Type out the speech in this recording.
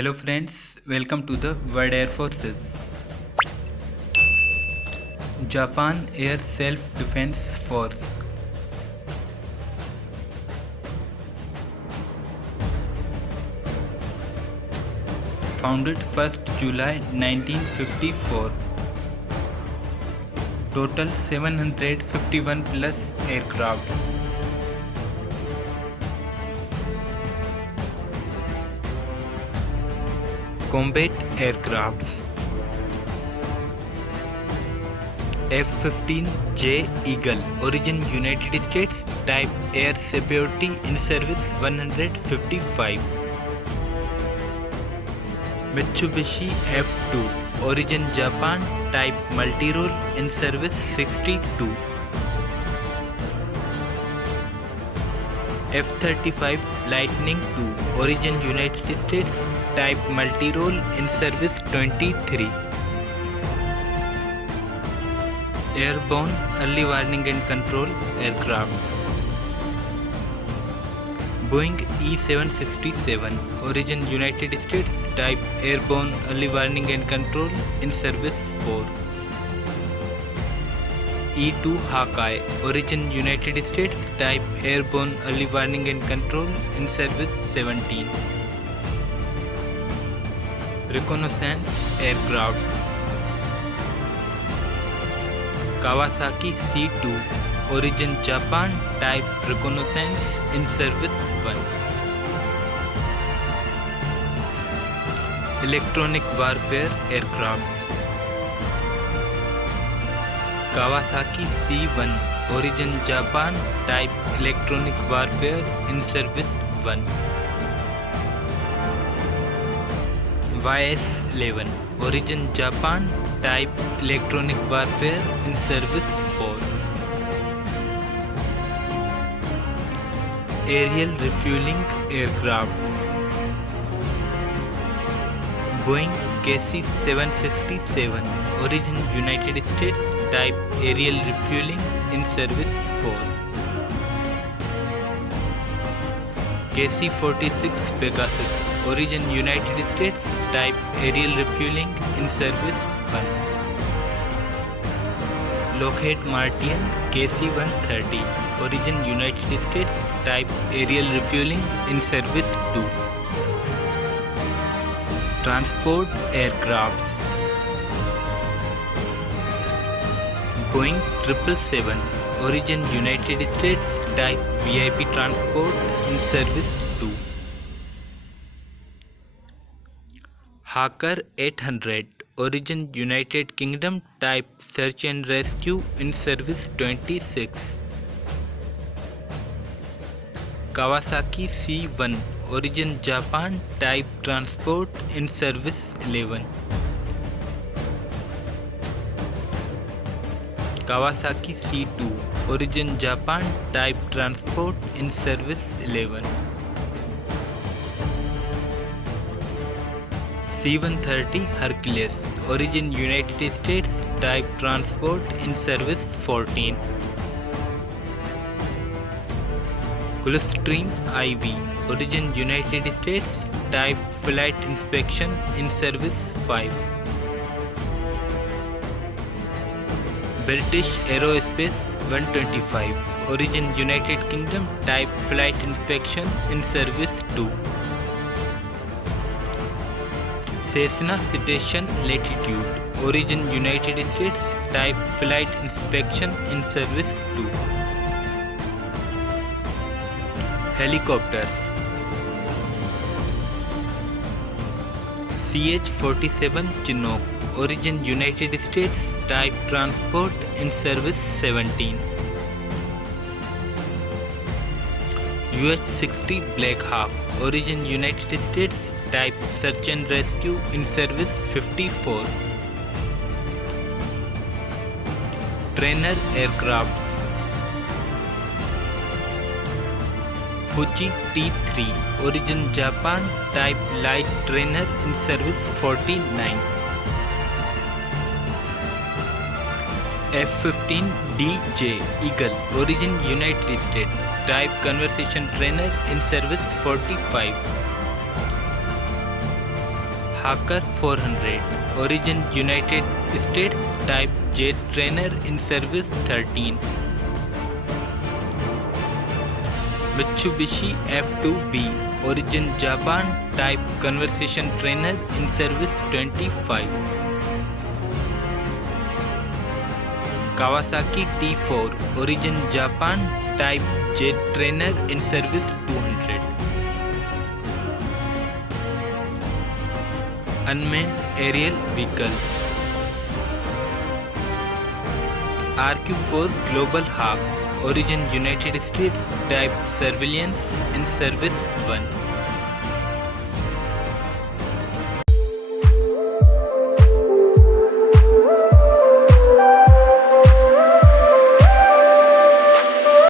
Hello friends, welcome to the World Air Forces. Japan Air Self-Defense Force. Founded 1st July 1954. Total 751 plus aircraft. Combat aircraft. F-15J Eagle, origin United States, type Air Superiority in service 155. Mitsubishi F-2, origin Japan, type multi-role in service 62. F-35 Lightning II, origin United States, type multi-role in service 23. Airborne Early Warning and Control aircraft. Boeing E-767, origin United States, type Airborne Early Warning and Control in service 4. E-2 Hawkeye, origin United States, type Airborne Early Warning and Control in service 17. Reconnaissance aircraft. Kawasaki C2, origin Japan, type Reconnaissance in service 1. Electronic warfare aircraft. Kawasaki C1, origin Japan, type Electronic warfare in service 1. YS-11, origin Japan, type Electronic warfare in service 4. Aerial refueling aircraft. Boeing KC-767, origin United States, type aerial refueling in service 4. KC-46 Pegasus, origin United States, type aerial refueling in service 1. Lockheed Martin KC-130, origin United States, type aerial refueling in service 2. Transport aircraft. Boeing 777, origin United States, type VIP transport in service 2. Hawker 800, origin United Kingdom, type search and rescue in service 26. Kawasaki C1, origin Japan, type transport in service 11. Kawasaki C2, origin Japan, type transport in service 11. C-130 Hercules, origin United States, type transport in service 14. Gulfstream IV, origin United States, type flight inspection in service 5. British Aerospace 125, origin United Kingdom, type flight inspection in service 2. Cessna Citation Latitude, origin United States, type flight inspection in service 2. Helicopters. CH-47 Chinook, origin United States, type transport in service 17. UH-60 Black Hawk, origin United States, type search and rescue in service 54. Trainer aircraft. Fuji T3, origin Japan, type light trainer in service 49. F-15DJ Eagle, origin United States, type conversation trainer in service 45. Hawker 400, origin United States, type jet trainer, in service 13. Mitsubishi F2B, origin Japan, type conversation trainer, in service 25. Kawasaki T4, origin Japan, type jet trainer, in service 200. Unmanned aerial vehicle RQ-4 Global Hawk, origin United States, type surveillance, in service 1.